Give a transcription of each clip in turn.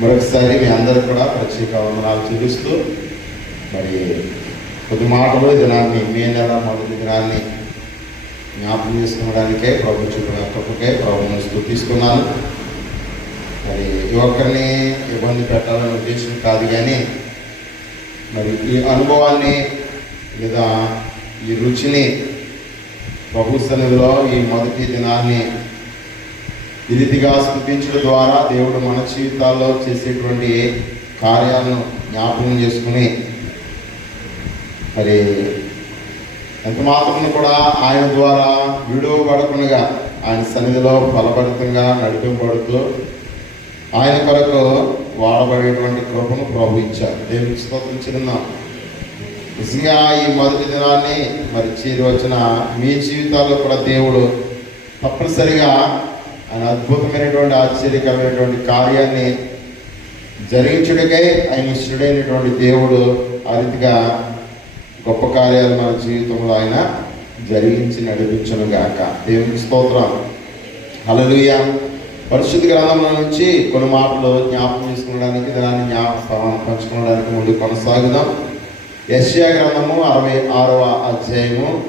మరొకసారి మీ అందరికి కూడా ప్రత్యేక వందనాలు చూపిస్తూ మరి కొద్ది మాటలు దినాన్ని మే నెల మొదటి దినాన్ని జ్ఞాపకం చేసుకోవడానికే ప్రభు చూపిన కృపకే ప్రభుని స్థుతిస్తున్నాను. మరి ఈ ఒక్కరిని ఇబ్బంది పెట్టాలనే ఉద్దేశం కాదు కానీ మరి ఈ అనుభవాన్ని లేదా ఈ రుచిని ప్రభు సన్నిధిలో ఈ మొదటి దినాన్ని ఈ రీతిగా స్థుతించడం ద్వారా దేవుడు మన జీవితాల్లో చేసేటువంటి కార్యాలను జ్ఞాపకం చేసుకుని మరి ఎంత మాత్రం కూడా ఆయన ద్వారా విడువబడకుండా ఆయన సన్నిధిలో బలపడితంగా నడిపింపబడుతూ ఆయన కొరకు వాడబడేటువంటి కృపను ప్రభు ఇచ్చారు. దేవునికి స్తోత్రం నిజంగా ఈ మొదటి దినాన్ని మరి చేరి వచ్చిన మీ జీవితాల్లో కూడా దేవుడు తప్పనిసరిగా ఆయన అద్భుతమైనటువంటి ఆశ్చర్యకరమైనటువంటి కార్యాన్ని జరిగించుడికై ఆయన ఇష్టడైనటువంటి దేవుడు ఆ రీతిగా గొప్ప కార్యాలు మన జీవితంలో ఆయన జరిగించి నడిపించను గాక. దేవునికి స్తోత్రం. హల్లెలూయా. పరిశుద్ధ గ్రంథంలో నుంచి కొన్ని మాటలు జ్ఞాపకం చేసుకోవడానికి దాన్ని జ్ఞాపకం పంచుకోవడానికి ముందు కొనసాగుదాం. యశ్యా గ్రంథము అరవై ఆరవ అధ్యాయము.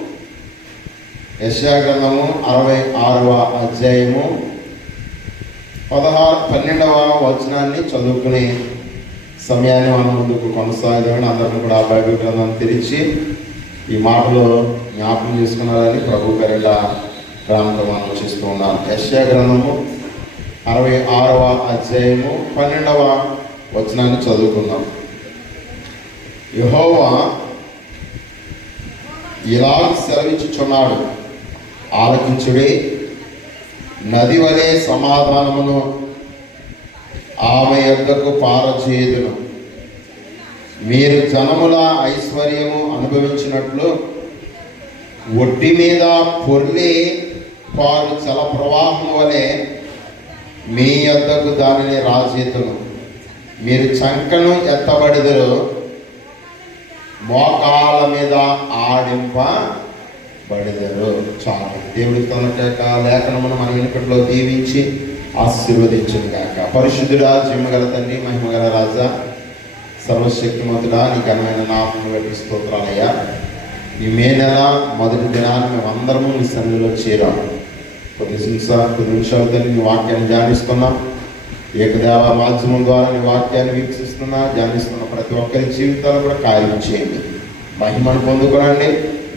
యశ్యా గ్రంథము అరవై ఆరవ అధ్యాయము. పదహారు పన్నెండవ వచనాన్ని చదువుకునే సమయాన్ని మనం ముందుకు కొనసాగుదామని అందరం కూడా ఆ బైబిల్ గ్రంథం తెరిచి ఈ మాటలు జ్ఞాపకం చేసుకున్నారని ప్రభు పేరిట గ్రామంలో మనం చేస్తూ ఉన్నాం. యశ్యా గ్రంథము అరవై ఆరవ అధ్యాయము పన్నెండవ వచనాన్ని చదువుకుందాం. యహోవా ఇలా సెలవిచ్చుచున్నాడు. ఆలకించుడే నది వలె సమాధానమును ఆమె యొద్దకు పారచేయుదును. మీరు జనముల ఐశ్వర్యము అనుభవించినట్లు ఒడ్డి మీద పొర్లి పాలు చల ప్రవాహం వలె మీ యొద్దకు దానిని రాజేతును. మీరు చంకను ఎత్తబడిదరు. మోకాల మీద ఆడింప బడిదరు చాలు. దేవుడి తన లేఖనమును మన వెనుకట్లో దీవించి ఆశీర్వదించను గాక. పరిశుద్ధుడా జిమ్మగల తండ్రి మహిమగల రాజా సర్వశక్తిమంతుడా నీ ఘనమైన నామం వెళ్ళి స్తోత్రాలయ్యా. ఈ మే నెల మొదటి దినాన్ని మేము అందరము నీ సన్నిధిలో చేరాం. కొద్ది నిమిషాలు కొద్ది నిమిషాల తల్లి నీ వాక్యాన్ని ధ్యానిస్తున్నాం. ఏకదేవ మాధ్యమం ద్వారా నీ వాక్యాన్ని వీక్షిస్తున్నా ధ్యానిస్తున్న ప్రతి ఒక్కరి జీవితాలు కూడా కార్యం చేయండి. మహిమను పొందుకోనండి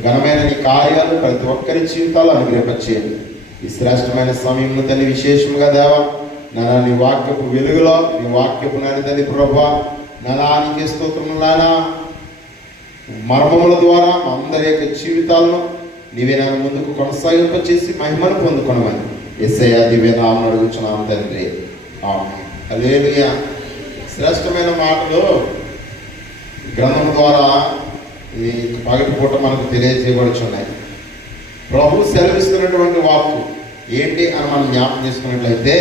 ఘనమైన నీ కార్యాలు ప్రతి ఒక్కరి జీవితాలు అనుగ్రహించేయండి ఈ శ్రేష్టమైన సమయంలో తల్లి విశేషంగా దేవా నా నీ వాక్యపు వెలుగులో నీ వాక్యపు నాని తల్లి ప్రభా నలానికి స్తోత్రములానా మర్మముల ద్వారా మా అందరి యొక్క జీవితాలను నీవే నన్ను ముందుకు కొనసాగింపచేసి మహిమను పొందుకొనమని ఎస్ఐ దివ్య నామం అడుగుచున్నాం తండ్రి. అలేలుయ శ్రేష్టమైన మాటలు గ్రంథం ద్వారా ఈ పగటి పూట మనకు తెలియజేయబడుచున్నాయి. ప్రభు సెలవిస్తున్నటువంటి వాక్కు ఏంటి అని మనం జ్ఞాపకం చేసుకున్నట్లయితే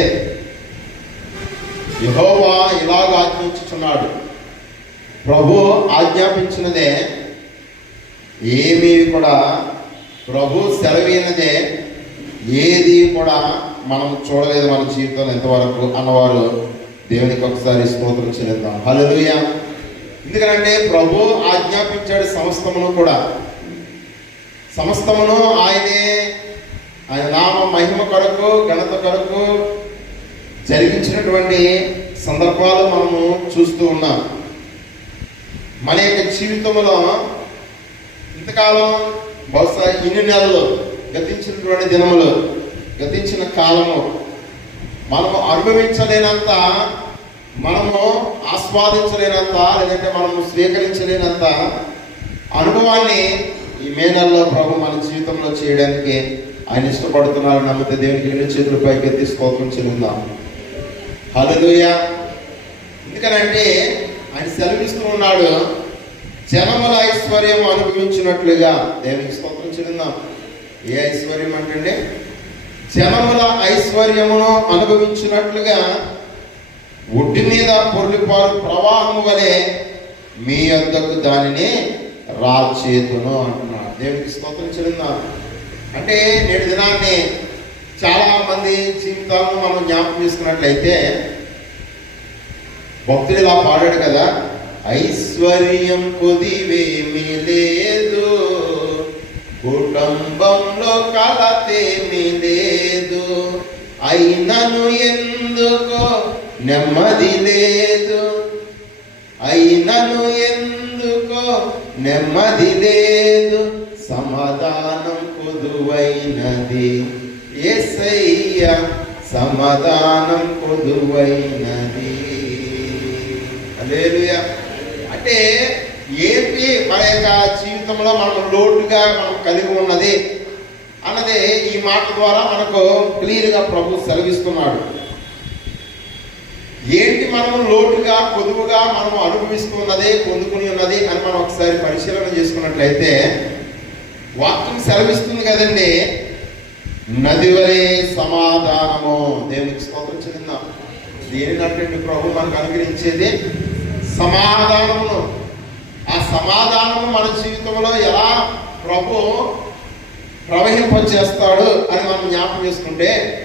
యహోవా ఇలాగ ఆజ్ఞించుచున్నాడు. ప్రభు ఆజ్ఞాపించినదే ఏమీ కూడా ప్రభు సెలవైనదే ఏది కూడా మనం చూడలేదు మన జీవితంలో ఎంతవరకు అన్నవారు దేవునికి ఒకసారి స్తోత్రం చెల్లిద్దాం. హలో ఎందుకంటే ప్రభు ఆజ్ఞాపించాడు సమస్తమును కూడా. సమస్తమును ఆయనే ఆయన నామ మహిమ కొరకు ఘనత కొరకు జరిగించినటువంటి సందర్భాలు మనము చూస్తూ ఉన్నాం. మన యొక్క జీవితంలో ఇంతకాలం బహుశా ఇన్ని నెలలు గతించినటువంటి దినములు గతించిన కాలము మనము అనుభవించలేనంత మనము ఆస్వాదించలేనంత లేదంటే మనము స్వీకరించలేనంత అనుభవాన్ని ఈ మే నెలలో ప్రభు మన జీవితంలో చేయడానికి ఆయన ఇష్టపడుతున్నారు నమ్మితే దేవునికి రెండు చేతుల పైకి తీసుకోవడం చెందుదాం చెల్లిందాం ఎందుకనంటే ఆయన సెలవిస్తూ ఉన్నాడు జనముల ఐశ్వర్యం అనుభవించినట్లుగా దేవునికి స్తోత్రం చెందుదాం ఏ ఐశ్వర్యం అంటే జనముల ఐశ్వర్యమును అనుభవించినట్లుగా ఒడ్డు మీద పొర్లిపారు ప్రవాహము వలె మీ యొద్దకు దానిని రాచేతును అంటున్నాడు. దేవునికి స్తోత్రం చెల్లిందాం. అంటే నేటి దినాన్ని చాలా మంది జీవితాలను మనం జ్ఞాపకం చేసుకున్నట్లయితే భక్తుడు ఇలా పాడాడు కదా ఐశ్వర్యం కొదివేమీ లేదు కుటుంబంలో కలతేమీ లేదు అయినను ఎందుకు నెమ్మది లేదు. అయినను ఎందుకో నెమ్మది లేదు. సమాధానం పొదువైనది ఏసయ్య సమాధానం పొదువైనది హల్లెలూయా. అంటే ఏపీ మన యొక్క జీవితంలో మనం లోటుగా మనం కలిగి ఉన్నది అన్నది ఈ మాట ద్వారా మనకు క్లియర్గా ప్రభు సెలవిస్తున్నాడు. ఏంటి మనం లోటుగా పొదువుగా మనం అనుభవిస్తున్నదే పొందుకుని ఉన్నది అని మనం ఒకసారి పరిశీలన చేసుకున్నట్లయితే వాక్యం సెలవిస్తుంది కదండి. నది వలె సమాధానము. దేవునికి స్తోత్రం చెందిందాం. దేనినటువంటి ప్రభు మనకు అనుగ్రహించేది? సమాధానమును. ఆ సమాధానము మన జీవితంలో ఎలా ప్రభు ప్రవహింపచేస్తాడు అని మనం జ్ఞాపకం చేసుకుంటే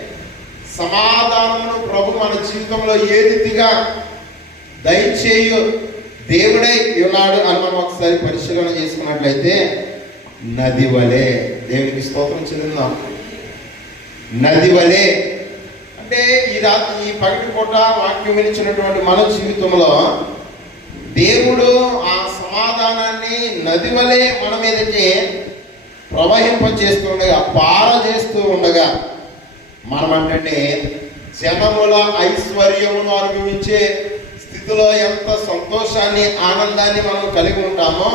సమాధానమును ప్రభు మన జీవితంలో ఏ రీతిగా దయచేయు దేవుడై ఉన్నాడు అని మనం ఒకసారి పరిశీలన చేసుకున్నట్లయితే నది వలె దేవునికి స్తోత్రం చెందిందాం. నది వలె అంటే ఈ రాత్రి ఈ పగటి పూట వాక్యం వినిచినటువంటి మన జీవితంలో దేవుడు ఆ సమాధానాన్ని నది వలె మన మీదకి ప్రవహింప చేస్తుండగా పార చేస్తూ ఉండగా మనం అంటే జనముల ఐశ్వర్యమును అనుభవించే స్థితిలో ఎంత సంతోషాన్ని ఆనందాన్ని మనం కలిగి ఉంటామో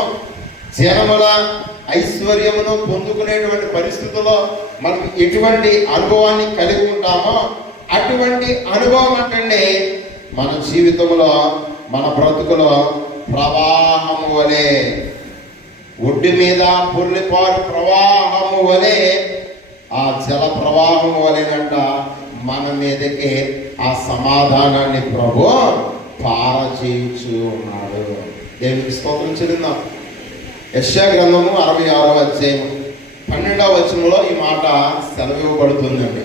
జనముల ఐశ్వర్యమును పొందుకునేటువంటి పరిస్థితుల్లో మనం ఎటువంటి అనుభవాన్ని కలిగి ఉంటామో అటువంటి అనుభవం అంటే మన జీవితంలో మన బ్రతుకులో ప్రవాహము వలె ఒడ్డు మీద పొర్లిపారు ప్రవాహము వలె ఆ జల ప్రవాహం వలెనంట మన మీదకి ఆ సమాధానాన్ని ప్రభు పారచేయించు ఉన్నాడు. దేవునికి స్తోత్రం చెందిందాం యశ్యా గ్రంథము అరవై ఆరో అధ్యాయం పన్నెండవ వచనంలో ఈ మాట సెలవివ్వబడుతుందండి.